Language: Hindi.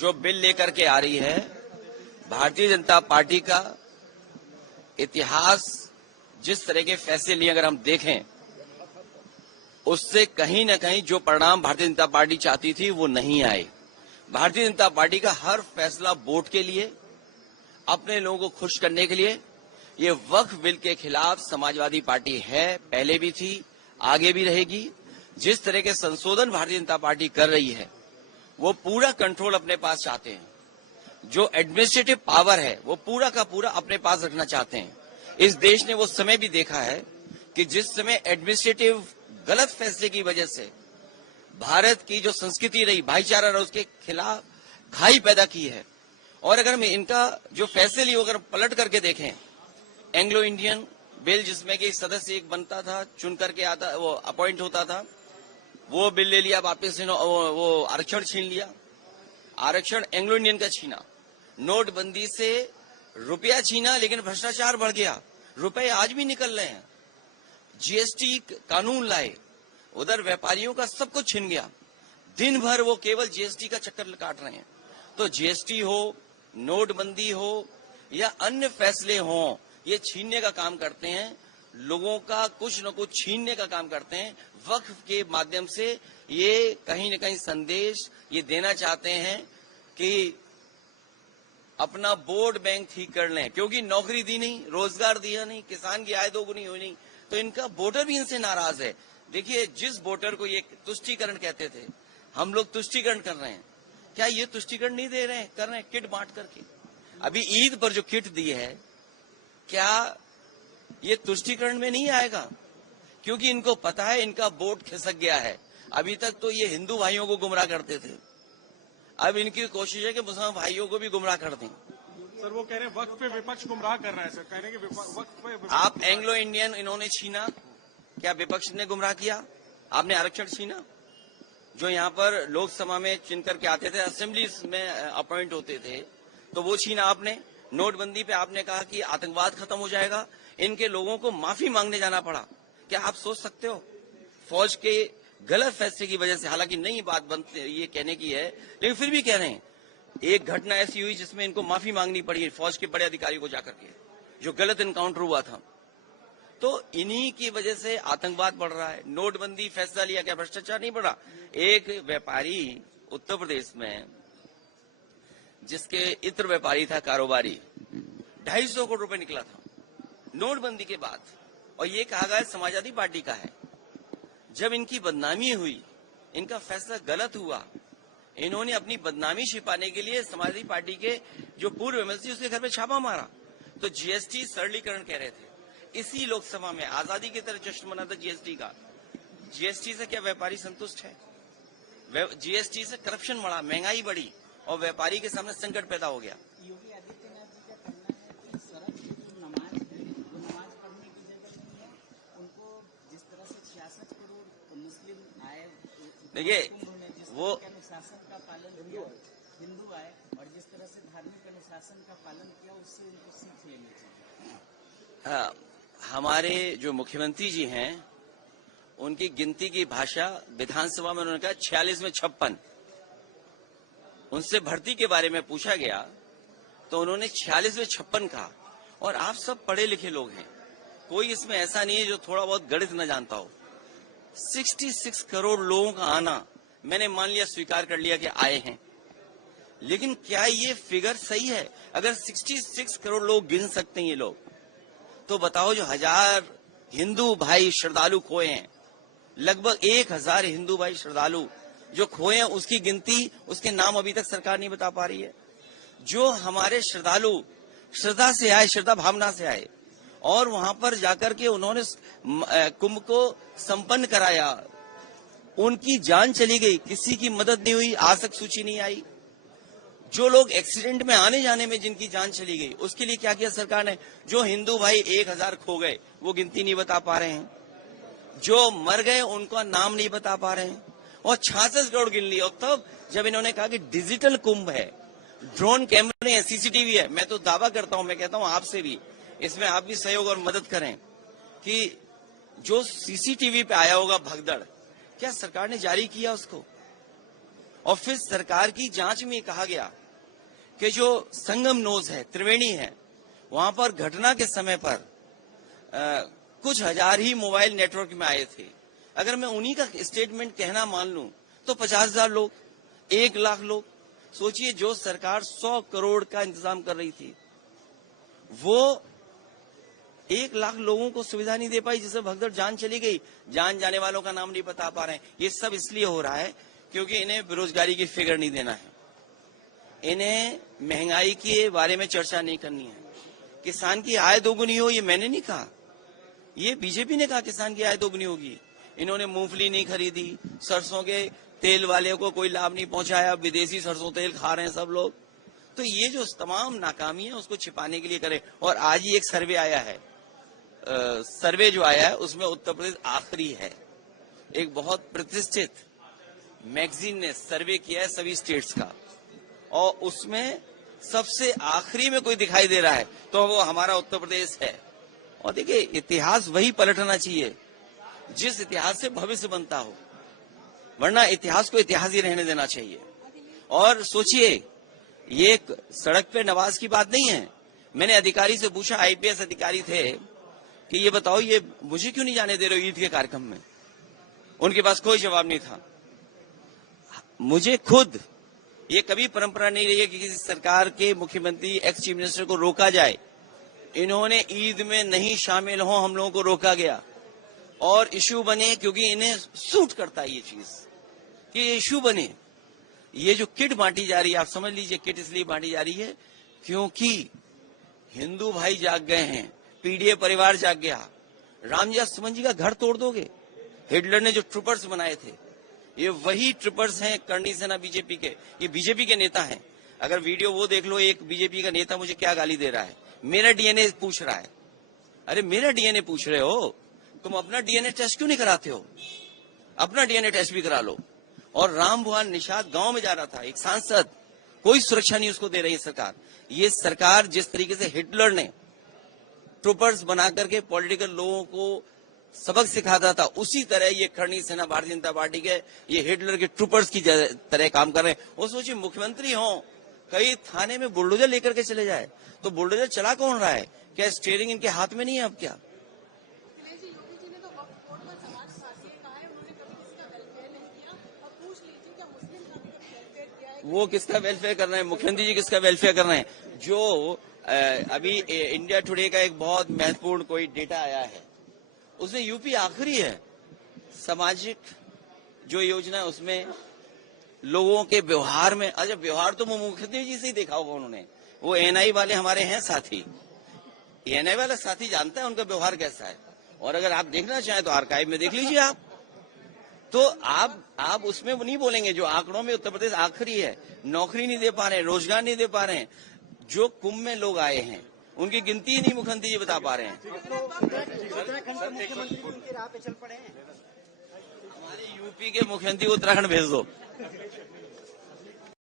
जो बिल लेकर के आ रही है, भारतीय जनता पार्टी का इतिहास जिस तरह के फैसले लिए अगर हम देखें, उससे कहीं न कहीं जो परिणाम भारतीय जनता पार्टी चाहती थी वो नहीं आए। भारतीय जनता पार्टी का हर फैसला वोट के लिए, अपने लोगों को खुश करने के लिए। ये वक्फ बिल के खिलाफ समाजवादी पार्टी है, पहले भी थी, आगे भी रहेगी। जिस तरह के संशोधन भारतीय जनता पार्टी कर रही है, वो पूरा कंट्रोल अपने पास चाहते हैं। जो एडमिनिस्ट्रेटिव पावर है वो पूरा का पूरा अपने पास रखना चाहते हैं। इस देश ने वो समय भी देखा है कि जिस समय एडमिनिस्ट्रेटिव गलत फैसले की वजह से भारत की जो संस्कृति रही, भाईचारा रहा, उसके खिलाफ खाई पैदा की है। और अगर हम इनका जो फैसले लिए अगर पलट करके देखें, एंग्लो इंडियन बिल जिसमें कि सदस्य एक बनता था, चुन करके आता, वो अपॉइंट होता था, वो बिल ले लिया वापस, वो आरक्षण छीन लिया, आरक्षण एंग्लो इंडियन का छीना, नोटबंदी से रुपया छीना, लेकिन भ्रष्टाचार बढ़ गया, रुपए आज भी निकल रहे हैं। जीएसटी कानून लाए, उधर व्यापारियों का सब कुछ छिन गया, दिन भर वो केवल जीएसटी का चक्कर काट रहे हैं। तो जीएसटी हो, नोटबंदी हो या अन्य फैसले हों, ये छीनने का काम करते हैं, लोगों का कुछ न कुछ छीनने का काम करते हैं। वक्फ के माध्यम से ये कहीं न कहीं संदेश ये देना चाहते हैं कि अपना वोट बैंक ठीक कर लें, क्योंकि नौकरी दी नहीं, रोजगार दिया नहीं, किसान की आय दोगुनी हुई नहीं, तो इनका वोटर भी इनसे नाराज है। देखिए, जिस वोटर को ये तुष्टीकरण कहते थे, हम लोग तुष्टीकरण कर रहे हैं, क्या ये तुष्टीकरण नहीं दे रहे हैं, कर रहे हैं किट बांट करके। अभी ईद पर जो किट दी है, क्या ये तुष्टीकरण में नहीं आएगा? क्योंकि इनको पता है इनका वोट खिसक गया है। अभी तक तो ये हिंदू भाइयों को गुमराह करते थे, अब इनकी कोशिश है कि मुसलमान भाइयों को भी गुमराह कर दें। सर, वो कह रहे हैं वक्फ पे विपक्ष गुमराह कर रहा है। सर कह रहे हैं कि वक्फ पे आप एंग्लो इंडियन इन्होंने छीना, क्या विपक्ष ने गुमराह किया? आपने आरक्षण छीना, जो यहाँ पर लोकसभा में चुन करके आते थे, असेंबली में अपॉइंट होते थे, तो वो छीना आपने। नोटबंदी पे आपने कहा कि आतंकवाद खत्म हो जाएगा, इनके लोगों को माफी मांगने जाना पड़ा। क्या आप सोच सकते हो? फौज के गलत फैसले की वजह से, हालांकि नई बात बनती ये कहने की है, लेकिन फिर भी कह रहे हैं, एक घटना ऐसी हुई जिसमें इनको माफी मांगनी पड़ी फौज के बड़े अधिकारी को जाकर के, जो गलत एनकाउंटर हुआ था। तो इन्हीं की वजह से आतंकवाद बढ़ रहा है। नोटबंदी फैसला लिया, क्या भ्रष्टाचार नहीं बढ़ा? एक व्यापारी उत्तर प्रदेश में, जिसके इत्र व्यापारी था, कारोबारी, 250 करोड़ रुपए निकला था नोटबंदी के बाद, और ये कहा गया समाजवादी पार्टी का है। जब इनकी बदनामी हुई, इनका फैसला गलत हुआ, इन्होंने अपनी बदनामी छिपाने के लिए समाजवादी पार्टी के जो पूर्व एमएलसी उसके घर पे छापा मारा। तो जीएसटी सरलीकरण कह रहे थे, इसी लोकसभा में आजादी की तरह जश्न मना था जीएसटी का। जीएसटी से क्या व्यापारी संतुष्ट है? जीएसटी से करप्शन बढ़ा, महंगाई बढ़ी, और व्यापारी के सामने संकट पैदा हो गया। योगी आदित्यनाथ जी का कहना है कि सरल जो नमाज है, वो नमाज पढ़ने की जगह नहीं है। उनको जिस तरह से 66 करोड़ मुस्लिम आए, देखिए वो अनुशासन का पालन किया, हिंदू आए, और जिस तरह से धार्मिक अनुशासन का पालन किया, उससे उनको सीख लेनी चाहिए। हमारे जो मुख्यमंत्री जी हैं, उनकी गिनती की भाषा विधानसभा में उन्होंने कहा 46 में 56। उनसे भर्ती के बारे में पूछा गया तो उन्होंने 46 में 56 कहा। और आप सब पढ़े लिखे लोग हैं, कोई इसमें ऐसा नहीं है जो थोड़ा बहुत गणित न जानता हो। 66 करोड़ लोगों का आना, मैंने मान लिया, स्वीकार कर लिया कि आए हैं, लेकिन क्या ये फिगर सही है? अगर 66 करोड़ लोग गिन सकते हैं ये लोग, तो बताओ जो 1000 हिंदू भाई श्रद्धालु खोए हैं, लगभग 1000 हिंदू भाई श्रद्धालु जो खोए हैं, उसकी गिनती, उसके नाम अभी तक सरकार नहीं बता पा रही है। जो हमारे श्रद्धालु श्रद्धा से आए, श्रद्धा भावना से आए, और वहां पर जाकर के उन्होंने कुंभ को संपन्न कराया, उनकी जान चली गई, किसी की मदद नहीं हुई, आज तक सूची नहीं आई। जो लोग एक्सीडेंट में आने जाने में जिनकी जान चली गई, उसके लिए क्या किया सरकार ने? जो हिंदू भाई 1000 खो गए, वो गिनती नहीं बता पा रहे हैं। जो मर गए उनका नाम नहीं बता पा रहे हैं, और 66 करोड़ गिन लिया। और तब जब इन्होंने कहा कि डिजिटल कुंभ है, ड्रोन कैमरे हैं, सीसीटीवी है, मैं तो दावा करता हूं, मैं कहता हूं आपसे भी, इसमें आप भी सहयोग और मदद करें कि जो सीसीटीवी पे आया होगा भगदड़, क्या सरकार ने जारी किया उसको? और फिर सरकार की जांच में कहा गया कि जो संगम नोज है, त्रिवेणी है, वहां पर घटना के समय पर कुछ हजार ही मोबाइल नेटवर्क में आए थे। अगर मैं उन्हीं का स्टेटमेंट कहना मान लूं तो 50,000 लोग, 1 लाख लोग। सोचिए, जो सरकार 100 करोड़ का इंतजाम कर रही थी, वो 1 लाख लोगों को सुविधा नहीं दे पाई, जिससे भगदड़ जान चली गई। जान जाने वालों का नाम नहीं बता पा रहे हैं। ये सब इसलिए हो रहा है क्योंकि इन्हें बेरोजगारी की फिगर नहीं देना है, इन्हें महंगाई के बारे में चर्चा नहीं करनी है। किसान की आय दोगुनी हो, ये मैंने नहीं कहा, ये बीजेपी ने कहा किसान की आय दोगुनी होगी। इन्होंने मूंगफली नहीं खरीदी, सरसों के तेल वाले को कोई लाभ नहीं पहुंचाया, विदेशी सरसों तेल खा रहे हैं सब लोग। तो ये जो तमाम नाकामी है उसको छिपाने के लिए करें। और आज ही एक सर्वे आया है, सर्वे जो आया है उसमें उत्तर प्रदेश आखिरी है। एक बहुत प्रतिष्ठित मैगजीन ने सर्वे किया है सभी स्टेट्स का, और उसमें सबसे आखिरी में कोई दिखाई दे रहा है तो वो हमारा उत्तर प्रदेश है। और देखिए, इतिहास वही पलटना चाहिए जिस इतिहास से भविष्य बनता हो, वरना इतिहास को इतिहास ही रहने देना चाहिए। और सोचिए, ये एक सड़क पे नवाज की बात नहीं है। मैंने अधिकारी से पूछा, आईपीएस अधिकारी थे, कि ये बताओ, ये मुझे क्यों नहीं जाने दे रहे हो ईद के कार्यक्रम में? उनके पास कोई जवाब नहीं था। मुझे खुद ये कभी परंपरा नहीं रही है कि किसी सरकार के मुख्यमंत्री, एक्स चीफ मिनिस्टर को रोका जाए। इन्होंने ईद में नहीं शामिल हो, हम लोगों को रोका गया और इश्यू बने, क्योंकि इन्हें सूट करता है ये चीज कि ये इश्यू बने। ये जो किट बांटी जा रही है, आप समझ लीजिए, किट इसलिए बांटी जा रही है क्योंकि हिंदू भाई जाग गए हैं, पीडीए परिवार जाग गया। रामजी सुमन जी का घर तोड़ दोगे? हिटलर ने जो ट्रूपर्स बनाए थे, ये वही ट्रूपर्स हैं करनी सेना बीजेपी के, ये बीजेपी के नेता हैं। अगर वीडियो वो देख लो, एक बीजेपी का नेता मुझे क्या गाली दे रहा है, मेरा डीएनए पूछ रहा है। अरे मेरा डीएनए पूछ रहे हो, तुम अपना डीएनए टेस्ट क्यों नहीं कराते हो? अपना डीएनए टेस्ट भी करा लो। और राम भुआल निषाद गांव में जा रहा था, एक सांसद, कोई सुरक्षा नहीं उसको दे रही है सरकार। ये सरकार जिस तरीके से हिटलर ने ट्रूपर्स बना करके पॉलिटिकल लोगों को सबक सिखाता था, उसी तरह ये करनी सेना भारतीय जनता पार्टी के ये हिटलर के ट्रूपर्स की तरह काम कर रहे हैं। वो सोचिए, मुख्यमंत्री हो, कई थाने में बुलडोजर लेकर के चले जाए, तो बुलडोजर चला कौन रहा है? क्या स्टीयरिंग इनके हाथ में नहीं है अब क्या? वो किसका वेलफेयर कर रहे हैं? मुख्यमंत्री जी किसका वेलफेयर कर रहे हैं? जो अभी इंडिया टुडे का एक बहुत महत्वपूर्ण कोई डेटा आया है, उसमें यूपी आखिरी है सामाजिक जो योजना है उसमें, लोगों के व्यवहार में। अच्छा, व्यवहार तो मुख्यमंत्री जी से ही देखा होगा उन्होंने। वो एनआई वाले हमारे हैं साथी, एनआई वाला साथी जानता है उनका व्यवहार कैसा है। और अगर आप देखना चाहें तो आर्काइव में देख लीजिए आप। तो आप उसमें नहीं बोलेंगे, जो आंकड़ों में उत्तर प्रदेश आखिरी है, नौकरी नहीं दे पा रहे हैं, रोजगार नहीं दे पा रहे हैं। जो कुंभ में लोग आए हैं उनकी गिनती ही नहीं मुख्यमंत्री जी बता पा रहे हैं। हमारे यूपी के मुख्यमंत्री को उत्तराखंड भेज दो।